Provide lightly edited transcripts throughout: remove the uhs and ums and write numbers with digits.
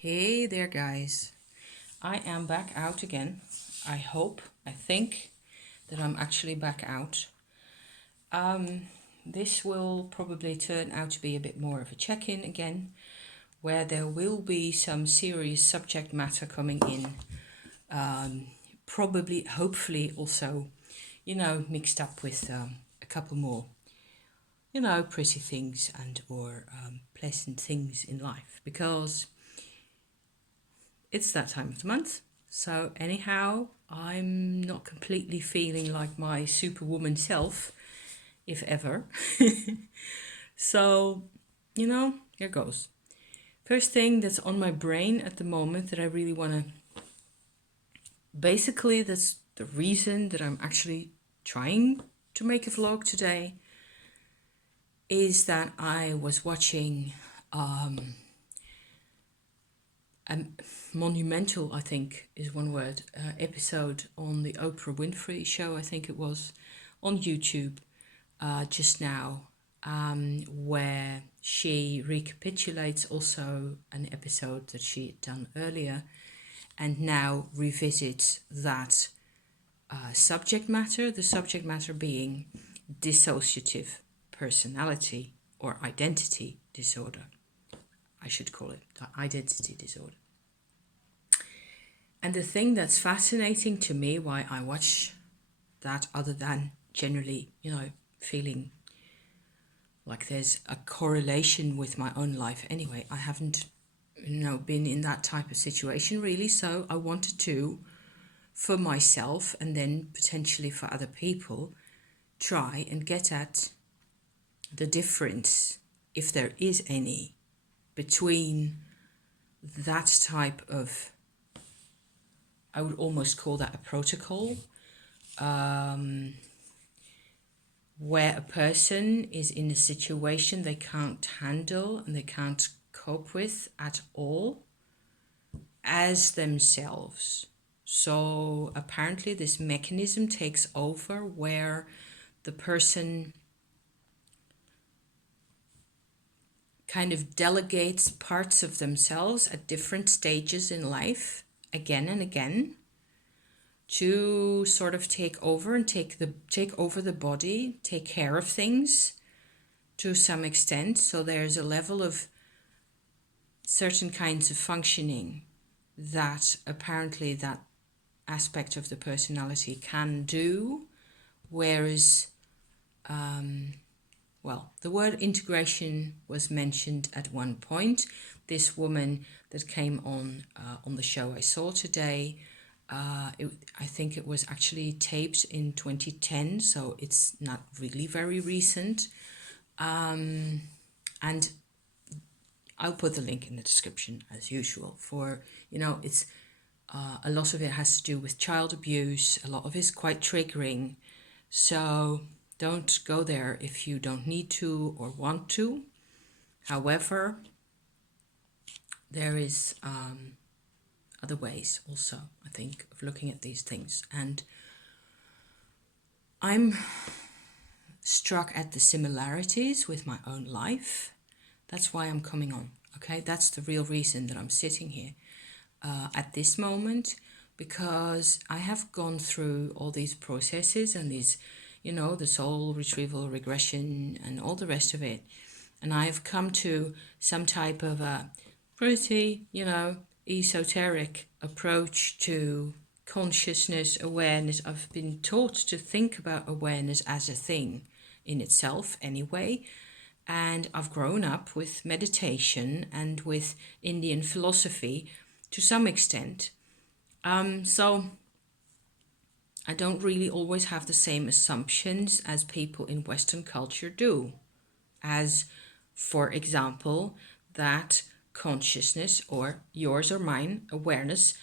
Hey there, guys. I am back out again. I think that I'm actually back out. This will probably turn out to be a bit more of a check in again, where there will be some serious subject matter coming in. Probably, hopefully, also, mixed up with a couple more, pretty things and or pleasant things in life, because it's that time of the month. So, anyhow, I'm not completely feeling like my superwoman self, if ever. So, here goes. First thing that's on my brain at the moment that I really want to. Basically, that's the reason that I'm actually trying to make a vlog today. Is that I was watching a monumental, I think is one word, episode on the Oprah Winfrey show, I think it was, on YouTube just now, where she recapitulates also an episode that she had done earlier and now revisits that subject matter, the subject matter being dissociative personality or identity disorder. I should call it the identity disorder. And the thing that's fascinating to me, why I watch that, other than generally, feeling like there's a correlation with my own life anyway, I haven't, been in that type of situation really. So I wanted to, for myself and then potentially for other people, try and get at the difference, if there is any, between that type of, I would almost call that a protocol, where a person is in a situation they can't handle and they can't cope with at all as themselves. So apparently this mechanism takes over where the person kind of delegates parts of themselves at different stages in life again and again to sort of take over and take over the body, take care of things to some extent. So there's a level of certain kinds of functioning that apparently that aspect of the personality can do, whereas the word integration was mentioned at one point. This woman that came on the show I saw today, I think it was actually taped in 2010, so it's not really very recent. And I'll put the link in the description as usual. For it's a lot of it has to do with child abuse. A lot of it is quite triggering, so don't go there if you don't need to or want to. However, there is other ways also, I think, of looking at these things. And I'm struck at the similarities with my own life. That's why I'm coming on, okay? That's the real reason that I'm sitting here at this moment, because I have gone through all these processes and these, the soul retrieval, regression, and all the rest of it. And I've come to some type of a pretty, esoteric approach to consciousness, awareness. I've been taught to think about awareness as a thing in itself anyway. And I've grown up with meditation and with Indian philosophy to some extent. So I don't really always have the same assumptions as people in Western culture do. As, for example, that consciousness, or yours or mine, awareness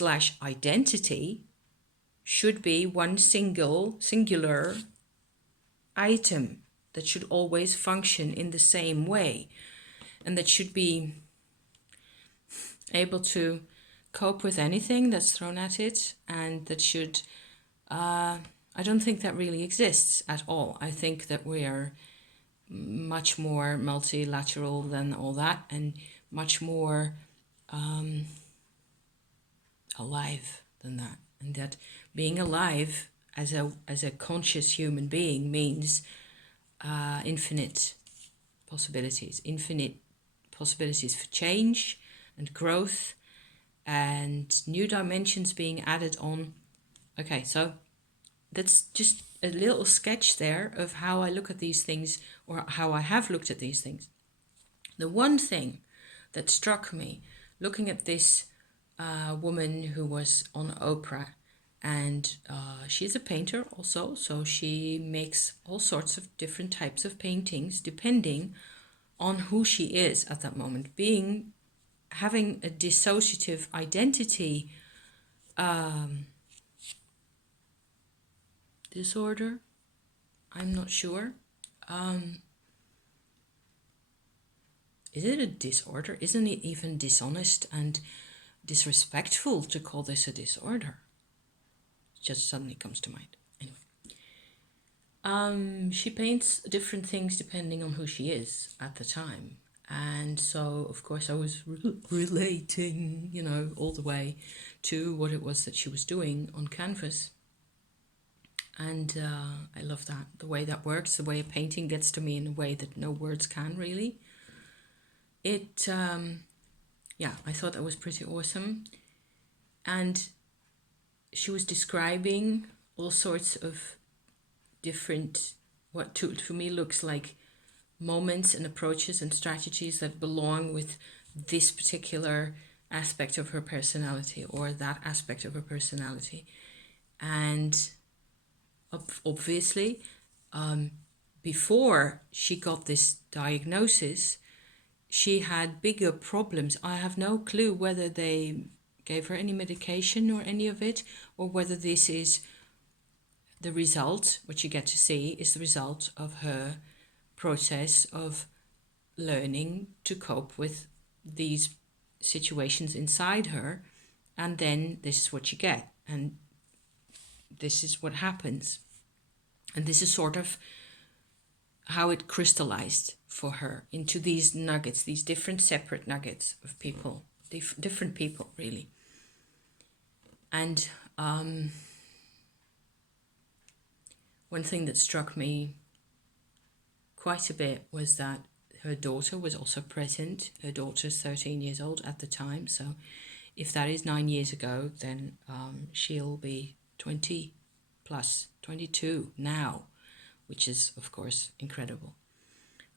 / identity, should be one singular item that should always function in the same way, and that should be able to cope with anything that's thrown at it, and that should, I don't think that really exists at all. I think that we are much more multilateral than all that, and much more alive than that, and that being alive as a conscious human being means infinite possibilities for change and growth and new dimensions being added on. Okay, so that's just a little sketch there of how I look at these things, or how I have looked at these things. The one thing that struck me looking at this woman who was on Oprah, and she's a painter also, so she makes all sorts of different types of paintings depending on who she is at that moment. Having a dissociative identity disorder, I'm not sure. Is it a disorder? Isn't it even dishonest and disrespectful to call this a disorder? It just suddenly comes to mind. Anyway, she paints different things depending on who she is at the time. And so, of course, I was relating, all the way to what it was that she was doing on canvas. And I love that, the way that works, the way a painting gets to me in a way that no words can really. I thought that was pretty awesome. And she was describing all sorts of different, what to me looks like moments and approaches and strategies that belong with this particular aspect of her personality or that aspect of her personality. And obviously, before she got this diagnosis, she had bigger problems. I have no clue whether they gave her any medication or any of it, or whether this is the result, what you get to see is the result of her process of learning to cope with these situations inside her, and then this is what you get, and this is what happens. And this is sort of how it crystallized for her into these nuggets, these different separate nuggets of people, different people really. And one thing that struck me quite a bit was that her daughter was also present. Her daughter's 13 years old at the time, so if that is 9 years ago, then she'll be 20 plus, 22 now, which is, of course, incredible.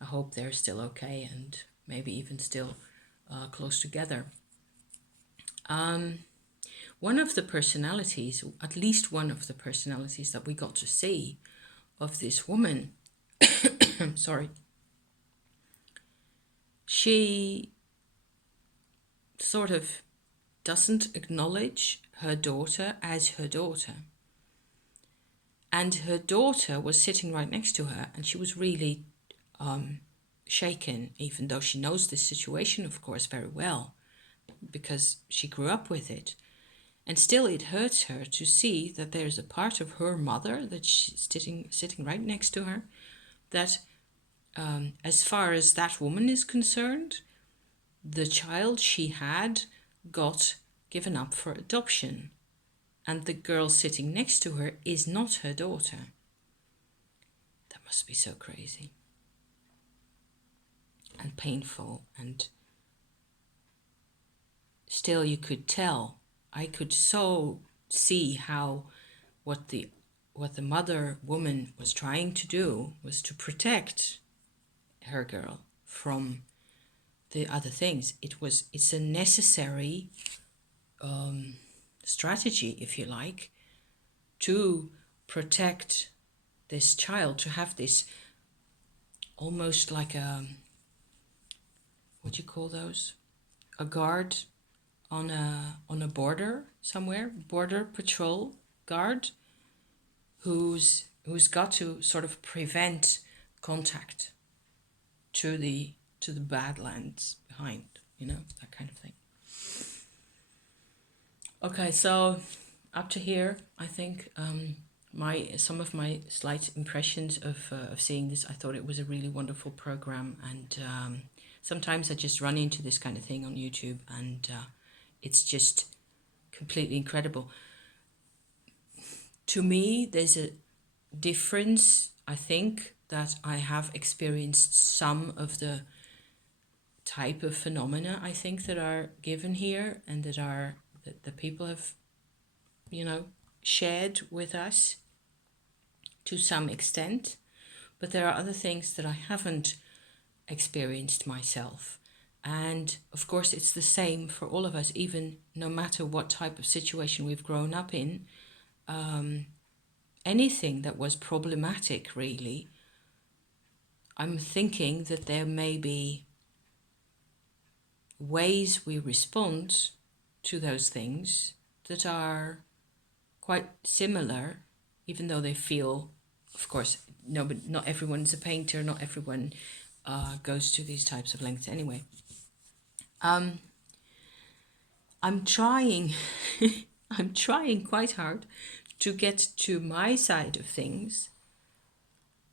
I hope they're still okay and maybe even still close together. One of the personalities, at least one of the personalities that we got to see of this woman, sorry, she sort of doesn't acknowledge her daughter as her daughter. And her daughter was sitting right next to her, and she was really shaken, even though she knows this situation, of course, very well, because she grew up with it. And still it hurts her to see that there's a part of her mother that she's sitting right next to her, that as far as that woman is concerned, the child she had got given up for adoption, and the girl sitting next to her is not her daughter. That must be so crazy and painful, and still you could tell, I could so see how what the mother woman was trying to do was to protect her girl from the other things. It's a necessary strategy, if you like, to protect this child, to have this almost like what do you call those? A guard on a border somewhere, border patrol guard, who's got to sort of prevent contact to the badlands behind, that kind of thing. Okay, so up to here, I think some of my slight impressions of seeing this. I thought it was a really wonderful program, and sometimes I just run into this kind of thing on YouTube, and it's just completely incredible. To me, there's a difference, I think, that I have experienced some of the type of phenomena, I think, that are given here, and that the people have, shared with us to some extent. But there are other things that I haven't experienced myself. And of course, it's the same for all of us, even no matter what type of situation we've grown up in. Anything that was problematic, really, I'm thinking that there may be ways we respond to those things that are quite similar, even though they feel, of course, no, but not everyone's a painter, not everyone goes to these types of lengths anyway. I'm trying, I'm trying quite hard to get to my side of things.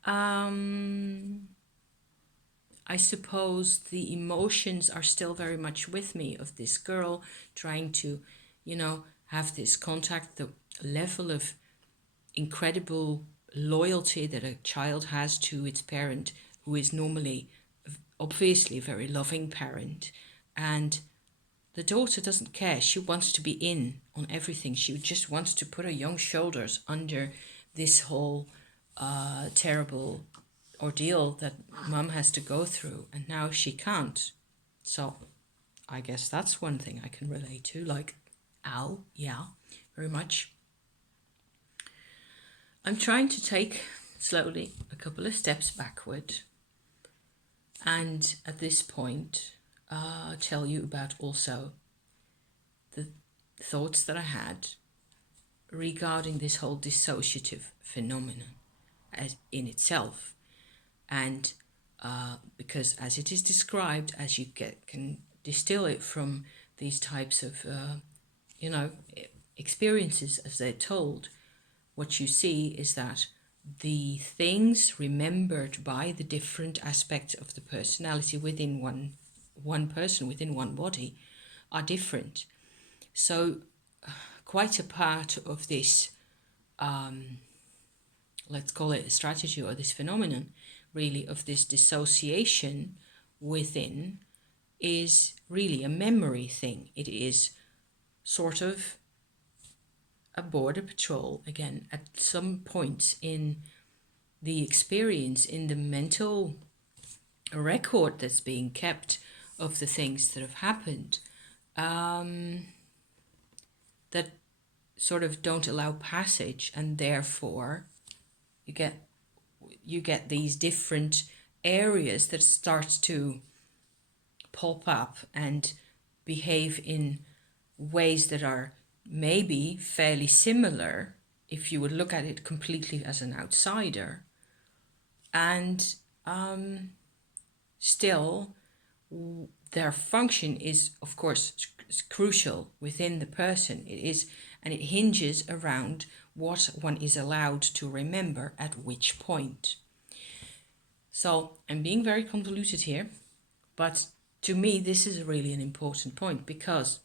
I suppose the emotions are still very much with me of this girl trying to, have this contact, the level of incredible loyalty that a child has to its parent, who is normally, obviously, a very loving parent. And the daughter doesn't care. She wants to be in on everything. She just wants to put her young shoulders under this whole terrible ordeal that mum has to go through, and now she can't. So I guess that's one thing I can relate to, like, ow, yeah, very much. I'm trying to take slowly a couple of steps backward, and at this point tell you about also the thoughts that I had regarding this whole dissociative phenomenon as in itself. And because as it is described, as you can distill it from these types of, experiences as they're told, what you see is that the things remembered by the different aspects of the personality within one person, within one body, are different. So quite a part of this, let's call it a strategy, or this phenomenon, really, of this dissociation within, is really a memory thing. It is sort of a border patrol, again, at some points in the experience, in the mental record that's being kept of the things that have happened, that sort of don't allow passage, and therefore you get these different areas that start to pop up and behave in ways that are maybe fairly similar if you would look at it completely as an outsider, and still their function is, of course, crucial within the person. It is, and it hinges around what one is allowed to remember at which point. So I'm being very convoluted here, but to me this is really an important point, because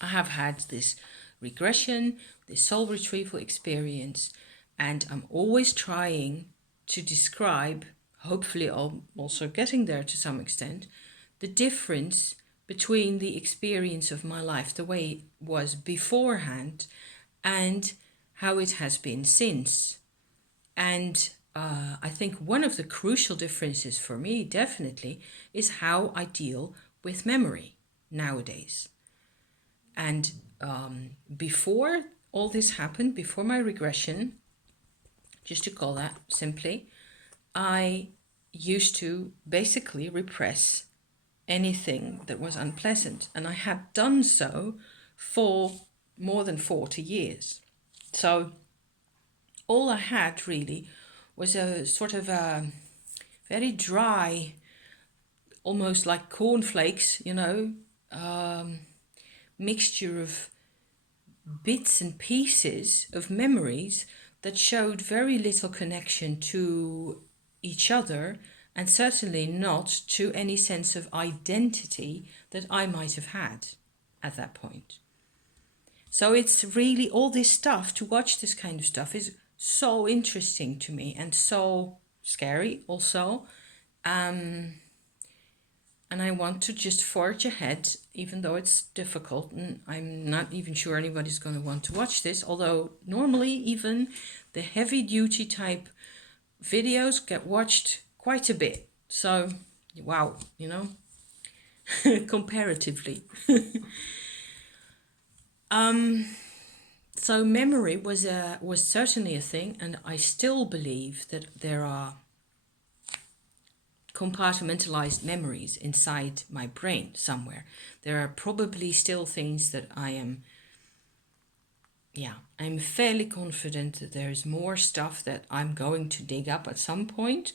I have had this regression, this soul retrieval experience, and I'm always trying to describe, hopefully I'm also getting there to some extent, the difference between the experience of my life, the way it was beforehand, and how it has been since. And I think one of the crucial differences for me, definitely, is how I deal with memory nowadays. And before all this happened, before my regression, just to call that simply, I used to basically repress anything that was unpleasant. And I had done so for more than 40 years. So all I had really was a sort of a very dry, almost like cornflakes, mixture of bits and pieces of memories that showed very little connection to each other, and certainly not to any sense of identity that I might have had at that point. So it's really all this stuff, to watch this kind of stuff is so interesting to me and so scary also. And I want to just forge ahead, even though it's difficult. And I'm not even sure anybody's going to want to watch this. Although normally even the heavy duty type videos get watched quite a bit. So, wow, you know, comparatively. So memory was certainly a thing, and I still believe that there are compartmentalized memories inside my brain somewhere. There are probably still things that I'm fairly confident that there's more stuff that I'm going to dig up at some point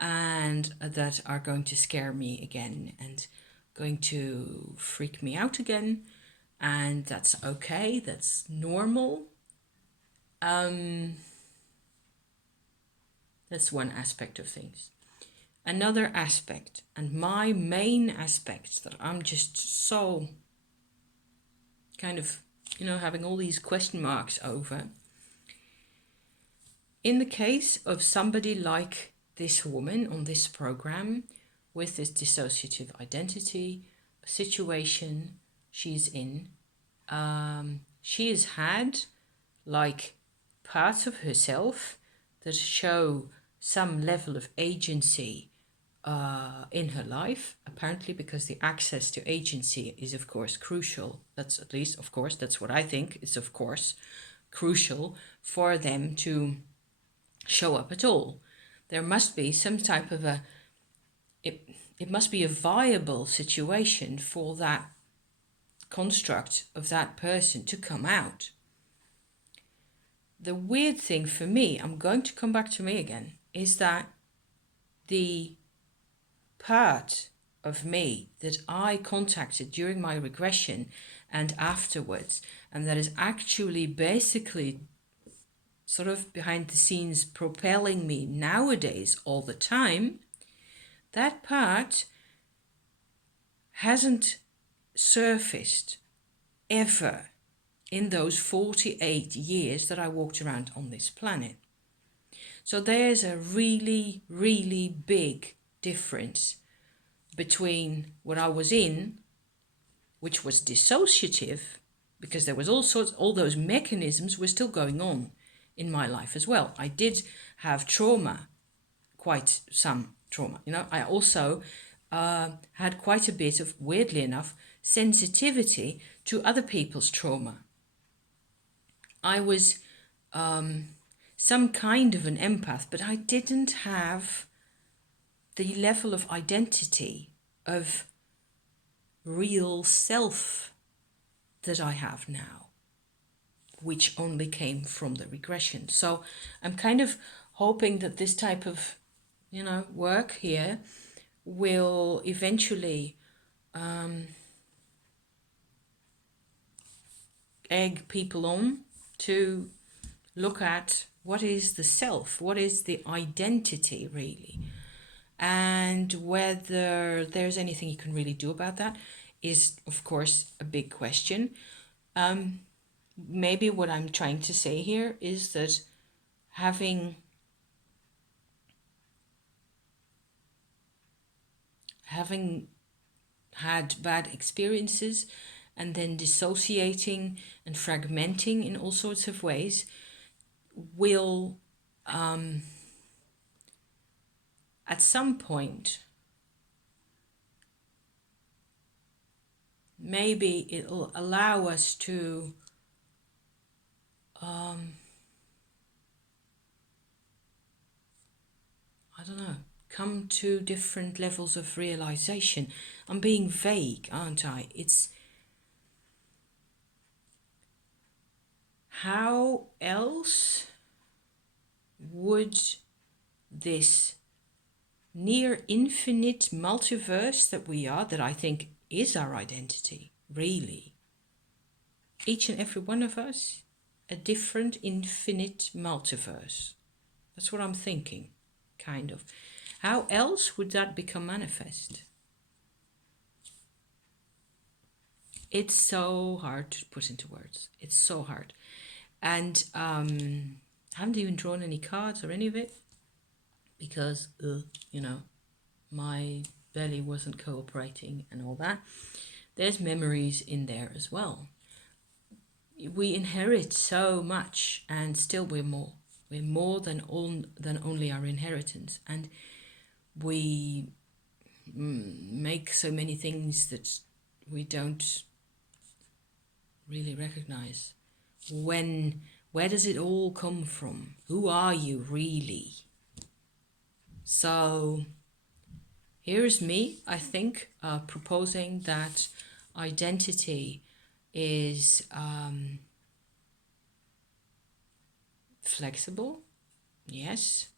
and that are going to scare me again and going to freak me out again. And that's okay, that's normal. That's one aspect of things. Another aspect, and my main aspect that I'm just so kind of, you know, having all these question marks over. In the case of somebody like this woman on this program with this dissociative identity situation she's in, she has had like parts of herself that show some level of agency in her life, apparently, because the access to agency is of course crucial. That's at least, of course, that's what I think. It's of course crucial for them to show up at all. There must be some type of it must be a viable situation for that construct of that person to come out. The weird thing for me, I'm going to come back to me again, is that the part of me that I contacted during my regression and afterwards, and that is actually basically sort of behind the scenes propelling me nowadays all the time, that part hasn't surfaced ever in those 48 years that I walked around on this planet. So there's a really, really big difference between what I was in, which was dissociative, because there was all those mechanisms were still going on in my life as well. I did have trauma, quite some trauma. You know, I also had quite a bit of, weirdly enough, sensitivity to other people's trauma. I was some kind of an empath, but I didn't have the level of identity of real self that I have now, which only came from the regression. So I'm kind of hoping that this type of, you know, work here will eventually egg people on to look at what is the self, what is the identity really, and whether there's anything you can really do about that is of course a big question. Maybe what I'm trying to say here is that having had bad experiences and then dissociating and fragmenting in all sorts of ways will at some point maybe it'll allow us to I don't know, come to different levels of realization. I'm being vague, aren't I? It's how else would this near infinite multiverse that we are, that I think is our identity, really, each and every one of us, a different infinite multiverse. That's what I'm thinking, kind of. How else would that become manifest? It's so hard to put into words. It's so hard. And I haven't even drawn any cards or any of it because, my belly wasn't cooperating and all that. There's memories in there as well. We inherit so much, and still we're more. We're more than only our inheritance, and we make so many things that we don't really recognize. Where does it all come from? Who are you really? So here's me, I think, proposing that identity is flexible. Yes,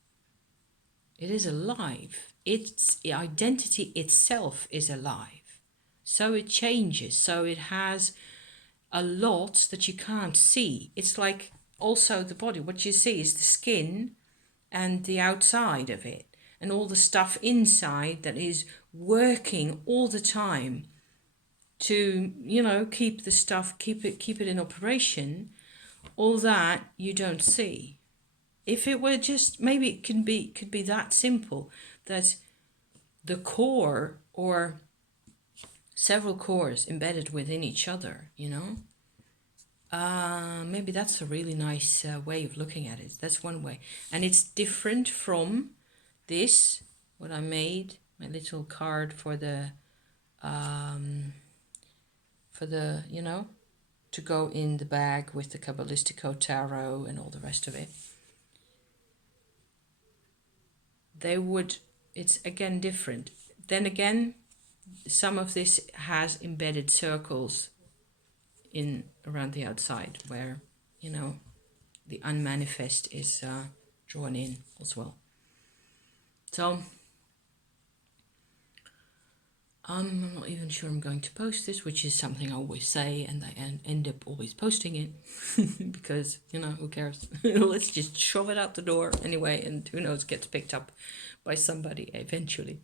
it is alive. Its identity itself is alive. So it changes. So it has a lot that you can't see. It's like also the body. What you see is the skin and the outside of it, and all the stuff inside that is working all the time to, keep the stuff, keep it in operation. All that you don't see. If it were just, maybe it could be that simple, that the core or several cores embedded within each other, maybe that's a really nice way of looking at it. That's one way. And it's different from this, what I made, my little card for the, to go in the bag with the Kabbalistico Tarot and all the rest of it. It's again different. Then again, some of this has embedded circles in around the outside where, the unmanifest is drawn in as well. So I'm not even sure I'm going to post this, which is something I always say, and I end up always posting it because, who cares? Let's just shove it out the door anyway, and who knows, gets picked up by somebody eventually.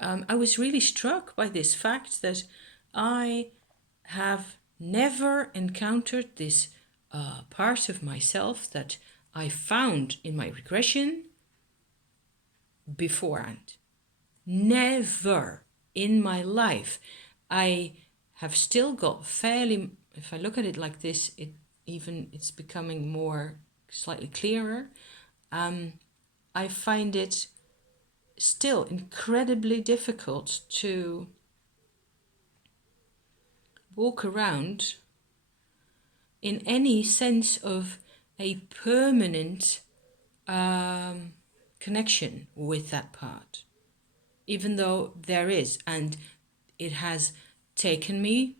I was really struck by this fact that I have never encountered this part of myself that I found in my regression beforehand. Never in my life. I have still got fairly, if I look at it like this, it's becoming more slightly clearer. I find it still incredibly difficult to walk around in any sense of a permanent connection with that part, even though there is. And it has taken me,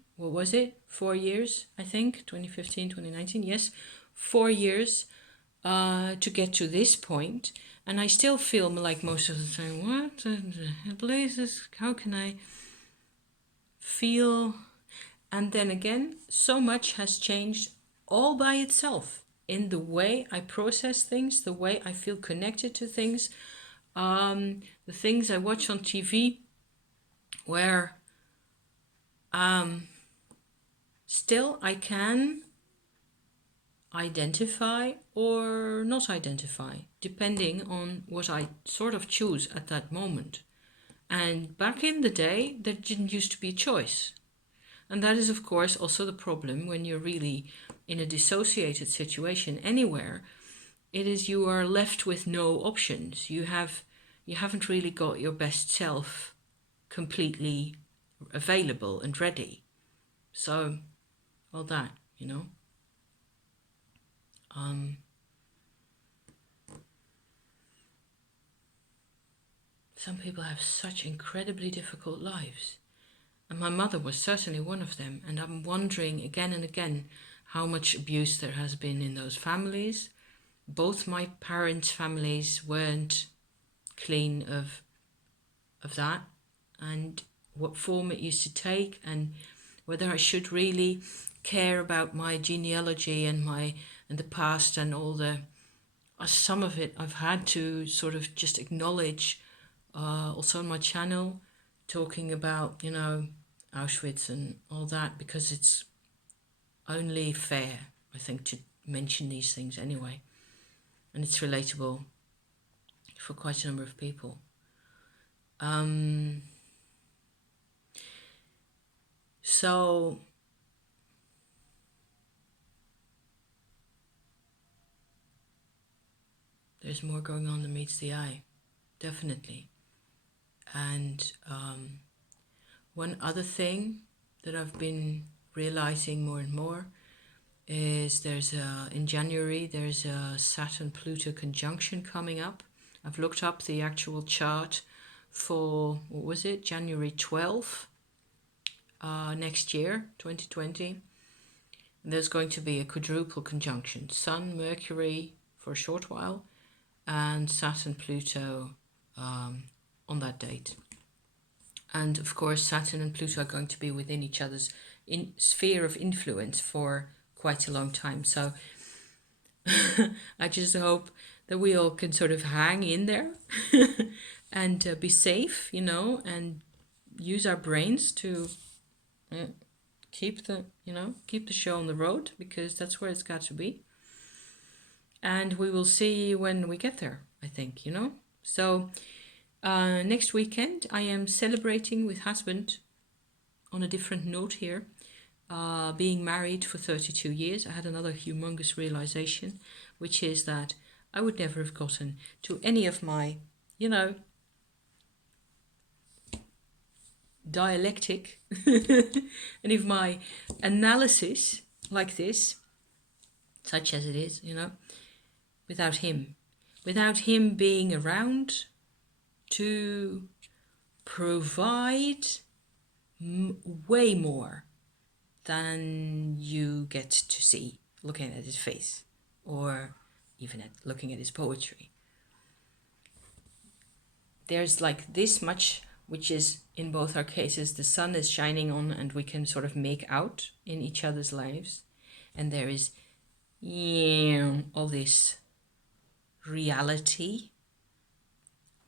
4 years, I think, 2015, 2019, yes, 4 years to get to this point. And I still feel like most of the time, what the blazes, how can I feel? And then again, so much has changed all by itself in the way I process things, the way I feel connected to things, the things I watch on TV, where still I can identify or not identify, depending on what I sort of choose at that moment. And back in the day, there didn't used to be a choice. And that is, of course, also the problem when you're really in a dissociated situation anywhere. It is you are left with no options. You haven't really got your best self completely available and ready. So, all that, Some people have such incredibly difficult lives. And my mother was certainly one of them. And I'm wondering again and again how much abuse there has been in those families. Both my parents' families weren't clean of that, and what form it used to take, and whether I should really care about my genealogy and the past and all the some of it I've had to sort of just acknowledge also on my channel, talking about, you know, Auschwitz and all that, because it's only fair, I think, to mention these things anyway. And it's relatable for quite a number of people. So there's more going on than meets the eye, definitely. And one other thing that I've been realizing more and more is in January there's a Saturn-Pluto conjunction coming up. I've looked up the actual chart for, what was it, January 12th next year, 2020. And there's going to be a quadruple conjunction, Sun, Mercury for a short while, and Saturn-Pluto on that date. And of course, Saturn and Pluto are going to be within each other's sphere of influence for quite a long time. So I just hope that we all can sort of hang in there and be safe, you know, and use our brains to keep the show on the road, because that's where it's got to be. And we will see when we get there, I think, you know. So next weekend I am celebrating with husband on a different note here, being married for 32 years. I had another humongous realization, which is that I would never have gotten to any of my, you know, dialectic any of my analysis like this, such as it is, you know, without him being around to provide way more than you get to see looking at his face, or even at looking at his poetry. There's like this much, which is in both our cases the sun is shining on and we can sort of make out in each other's lives, and there is all this reality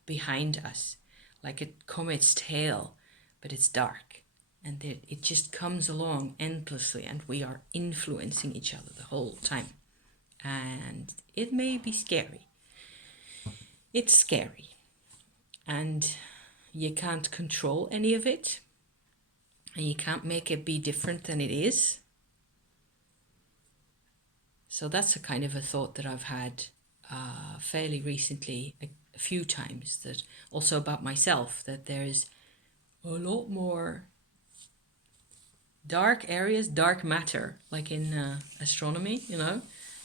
behind us, like a comet's tail, but it's dark, and it just comes along endlessly, and we are influencing each other the whole time. And it may be scary. It's scary, and you can't control any of it, and you can't make it be different than it is. So that's a kind of a thought that I've had fairly recently, a few times, that also about myself, that there's a lot more dark areas, dark matter, like in astronomy, you know,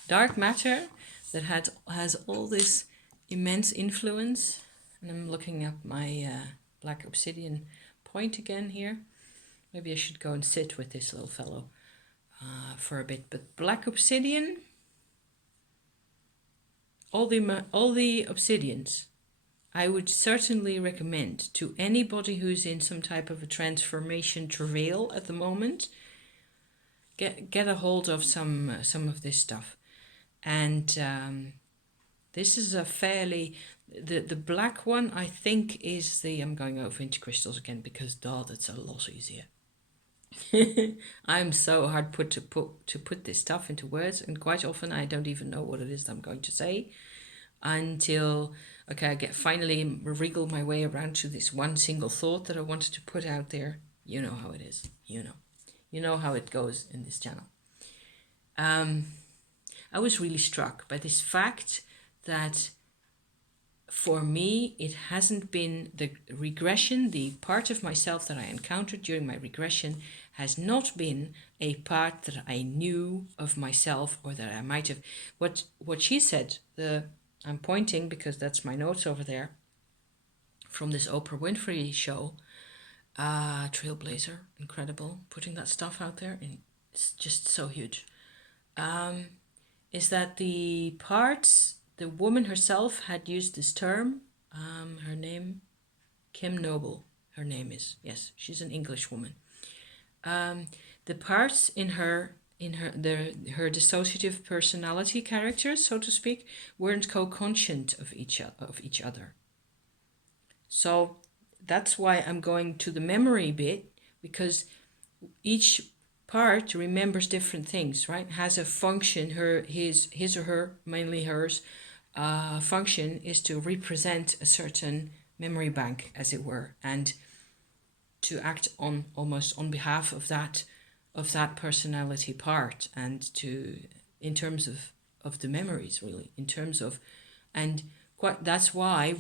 dark matter that has all this immense influence. And I'm looking up my black obsidian point again here. Maybe I should go and sit with this little fellow for a bit. But black obsidian, all the obsidians, I would certainly recommend to anybody who's in some type of a transformation travail at the moment, get a hold of some of this stuff. And this is a fairly, the black one I think is I'm going over into crystals again because that's a lot easier. I'm so hard to put this stuff into words, and quite often I don't even know what it is that I'm going to say until I finally wriggle my way around to this one single thought that I wanted to put out there. You know how it is. You know how it goes in this channel. I was really struck by this fact that for me, it hasn't been the regression, the part of myself that I encountered during my regression has not been a part that I knew of myself, or that I might have. What she said, I'm pointing because that's my notes over there from this Oprah Winfrey show, Trailblazer, incredible, putting that stuff out there, and it's just so huge. Is that the woman herself had used this term, her name, Kim Noble, her name is, yes, she's an English woman. The parts in her dissociative personality characters, so to speak, weren't co-conscient of each other. So that's why I'm going to the memory bit, because each part remembers different things, right? Has a function. His or her, mainly hers, function is to represent a certain memory bank, as it were, and to act on almost on behalf of that personality part, and to, in terms of the memories, really, in terms of, and quite, that's why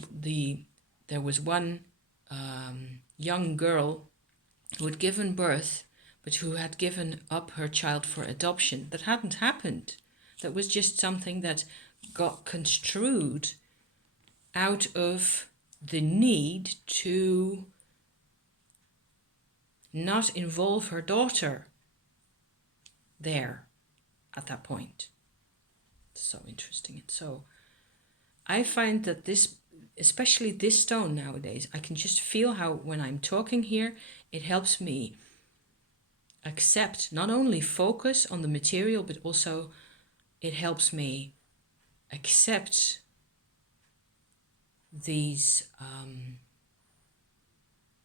there was one young girl who had given birth, but who had given up her child for adoption. That hadn't happened. That was just something that got construed out of the need to not involve her daughter there at that point. So interesting. And so I find that this, especially this stone nowadays, I can just feel how when I'm talking here, it helps me accept, not only focus on the material, but also it helps me accept these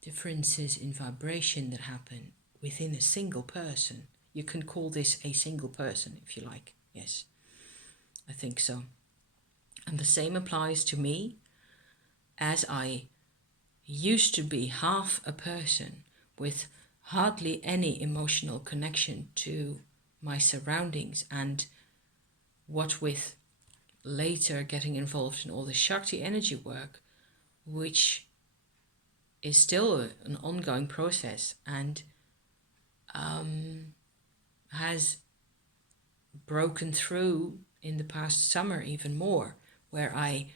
differences in vibration that happen within a single person. You can call this a single person if you like. Yes, I think so. And the same applies to me, as I used to be half a person with hardly any emotional connection to my surroundings, and what with later getting involved in all the Shakti energy work, which is still an ongoing process, and has broken through in the past summer even more, where I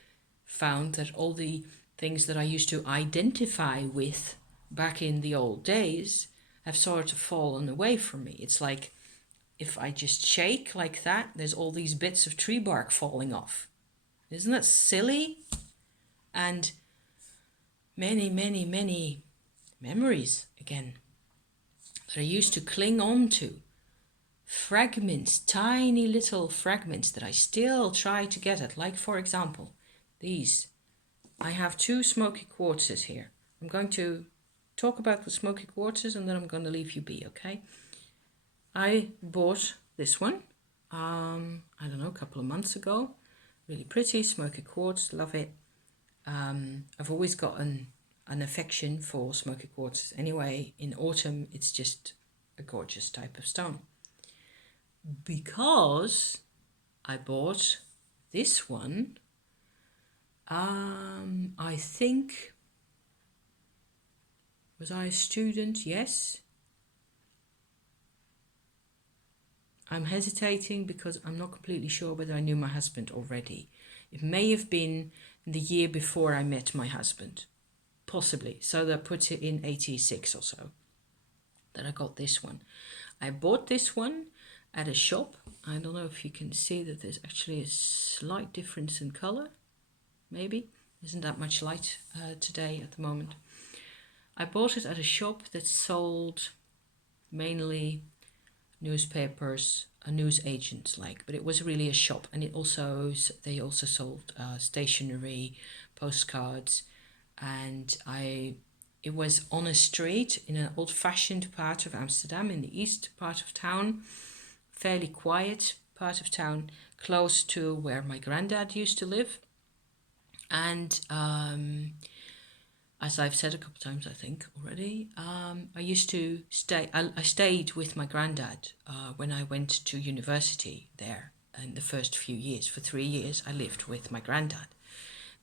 found that all the things that I used to identify with back in the old days have sort of fallen away from me. It's like if I just shake like that, there's all these bits of tree bark falling off. Isn't that silly? And many, many, many memories again that I used to cling on to. Fragments, tiny little fragments that I still try to get at. Like, for example, these. I have 2 smoky quartzes here. I'm going to talk about the smoky quartzes and then I'm going to leave you be, okay? I bought this one, I don't know, a couple of months ago. Really pretty, smoky quartz, love it. I've always got an affection for smoky quartz. Anyway, in autumn, it's just a gorgeous type of stone. Because I bought this one, I think, was I a student? Yes. I'm hesitating because I'm not completely sure whether I knew my husband already. It may have been the year before I met my husband, possibly. So that puts it in 86 or so that I got this one. I bought this one at a shop. I don't know if you can see that there's actually a slight difference in color. Maybe. Isn't that much light today at the moment. I bought it at a shop that sold mainly newspapers, news agents like, but it was really a shop, and they also sold stationery, postcards, and it was on a street in an old-fashioned part of Amsterdam, in the east part of town, fairly quiet part of town, close to where my granddad used to live. And as I've said a couple of times, I think already, I used to stay. I stayed with my granddad when I went to university there in the first few years. For 3 years, I lived with my granddad,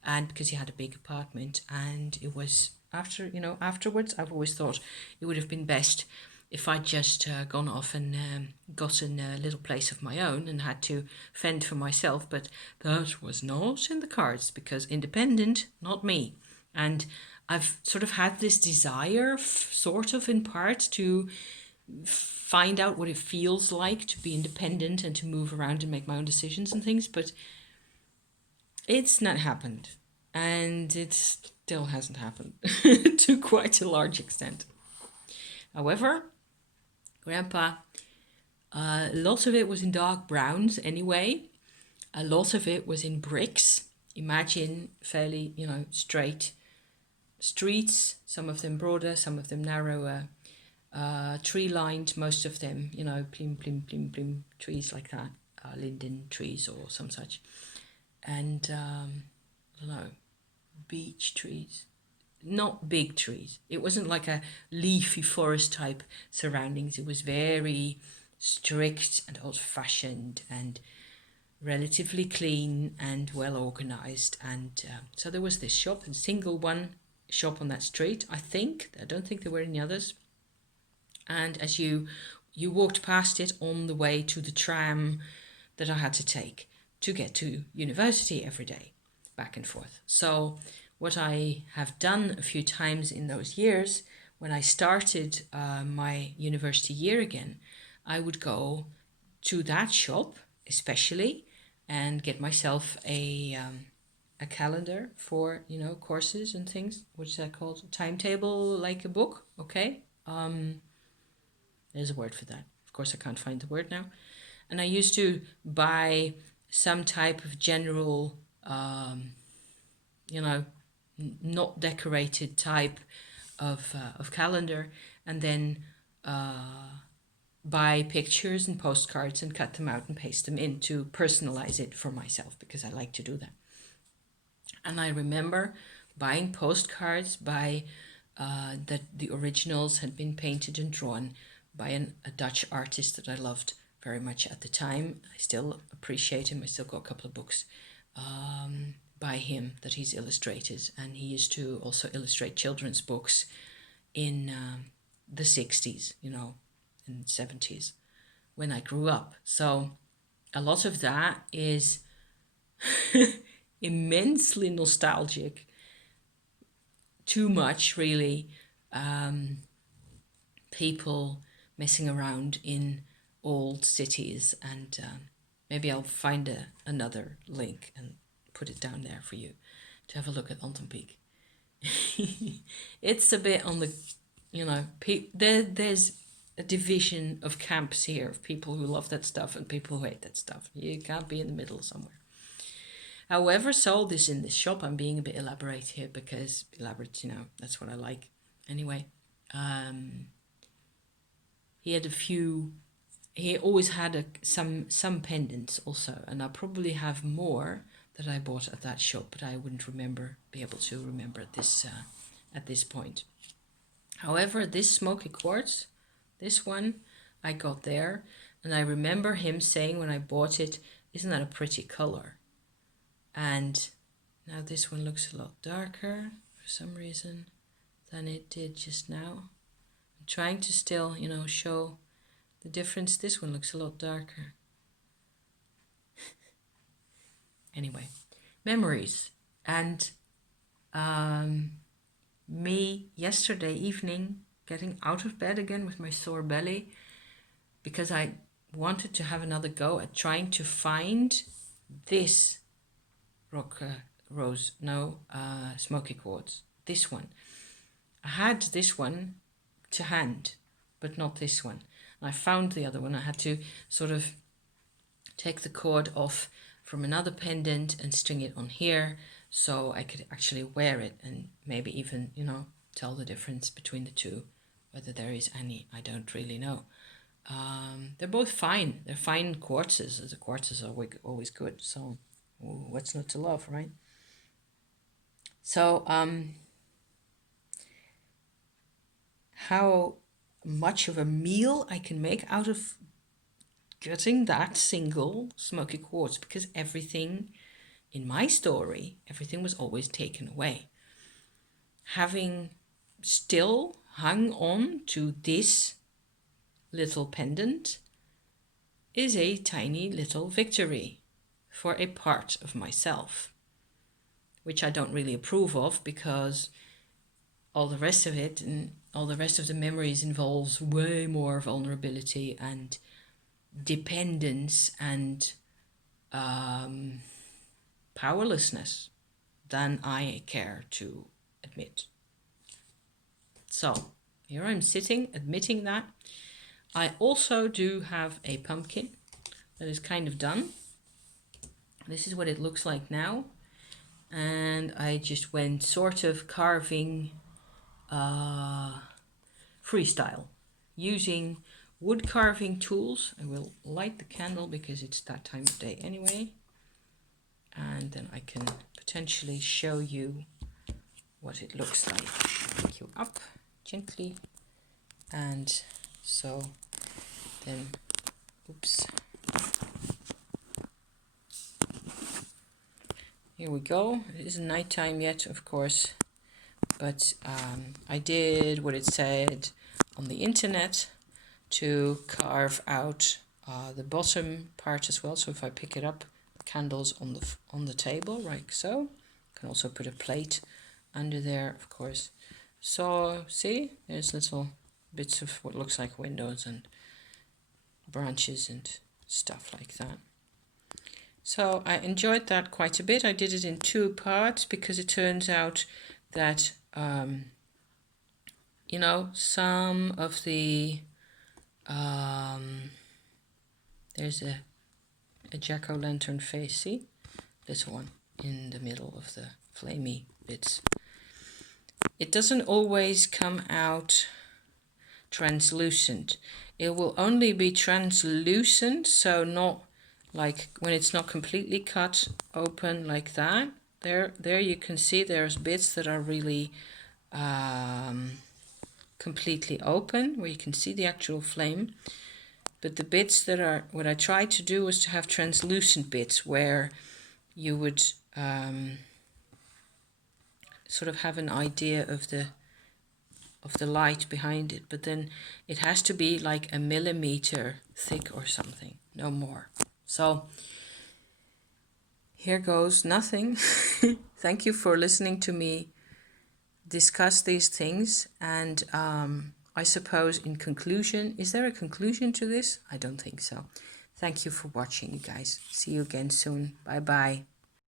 and because he had a big apartment, and it was afterwards, I've always thought it would have been best if I'd just gone off and gotten a little place of my own and had to fend for myself. But that was not in the cards, because independent, not me. And I've sort of had this desire, sort of in part, to find out what it feels like to be independent and to move around and make my own decisions and things. But it's not happened. And it still hasn't happened to quite a large extent. However, Grandpa, a lot of it was in dark browns anyway. A lot of it was in bricks. Imagine fairly, straight streets, some of them broader, some of them narrower, tree lined, most of them, you know, plim, plim, plim, plim, trees like that, linden trees or some such. And I don't know, beech trees, not big trees. It wasn't like a leafy forest type surroundings. It was very strict and old fashioned and relatively clean and well organized. And so there was this shop, a single one shop on that street, I think. I don't think there were any others. And as you walked past it on the way to the tram that I had to take to get to university every day, back and forth. So what I have done a few times in those years, when I started my university year again, I would go to that shop especially and get myself a calendar for, you know, courses and things. What's that called? Timetable, like a book. Okay. There's a word for that. Of course, I can't find the word now. And I used to buy some type of general, you know, not decorated type of calendar, and then buy pictures and postcards and cut them out and paste them in to personalize it for myself, because I like to do that. And I remember buying postcards by that the originals had been painted and drawn by a Dutch artist that I loved very much at the time. I still appreciate him. I still got a couple of books by him that he's illustrated, and he used to also illustrate children's books in the 60s, you know, in the 70s when I grew up. So a lot of that is immensely nostalgic, too much really. People messing around in old cities, and maybe I'll find another link and put it down there for you to have a look at Anton Pieck. It's a bit on the, you know, there's a division of camps here of people who love that stuff and people who hate that stuff. You can't be in the middle somewhere. However, sold this in this shop. I'm being a bit elaborate here because elaborate, you know, that's what I like. Anyway, he had a few. He always had some pendants also, and I probably have more that I bought at that shop, but I wouldn't be able to remember at this point. However, this smoky quartz, this one I got there, and I remember him saying when I bought it, "Isn't that a pretty color?" And now this one looks a lot darker for some reason than it did just now. I'm trying to still, you know, show the difference. This one looks a lot darker. Anyway, memories. And me yesterday evening getting out of bed again with my sore belly because I wanted to have another go at trying to find this smoky quartz. This one. I had this one to hand, but not this one. And I found the other one. I had to sort of take the cord off from another pendant and string it on here so I could actually wear it and maybe even, you know, tell the difference between the two. Whether there is any, I don't really know. They're both fine. They're fine quartzes. The quartzes are always good. So what's not to love, right? So how much of a meal I can make out of getting that single smoky quartz, because everything in my story, everything was always taken away. Having still hung on to this little pendant is a tiny little victory for a part of myself, which I don't really approve of, because all the rest of it and all the rest of the memories involves way more vulnerability and dependence and powerlessness than I care to admit. So here I'm sitting, admitting that. I also do have a pumpkin that is kind of done. This is what it looks like now. and I just went sort of carving freestyle using wood carving tools. I will light the candle because it's that time of day anyway, and then I can potentially show you what it looks like. Pick you up gently, and so then, oops, here we go. It isn't nighttime yet, of course, but I did what it said on the internet to carve out the bottom part as well. So if I pick it up, the candles on the table, like so. I can also put a plate under there, of course. So see, there's little bits of what looks like windows and branches and stuff like that. So I enjoyed that quite a bit. I did it in 2 parts because it turns out that you know, some of the there's a jack-o'-lantern face, see? Little one in the middle of the flamey bits. It doesn't always come out translucent. It will only be translucent, so not like when it's not completely cut open like that. There you can see there's bits that are really completely open, where you can see the actual flame. But the bits that are, what I tried to do was to have translucent bits where you would sort of have an idea of the light behind it, but then it has to be like a millimeter thick or something, no more. So here goes nothing. Thank you for listening to me discuss these things, and I suppose in conclusion, is there a conclusion to this? I don't think so. Thank you for watching, you guys. See you again soon. Bye bye.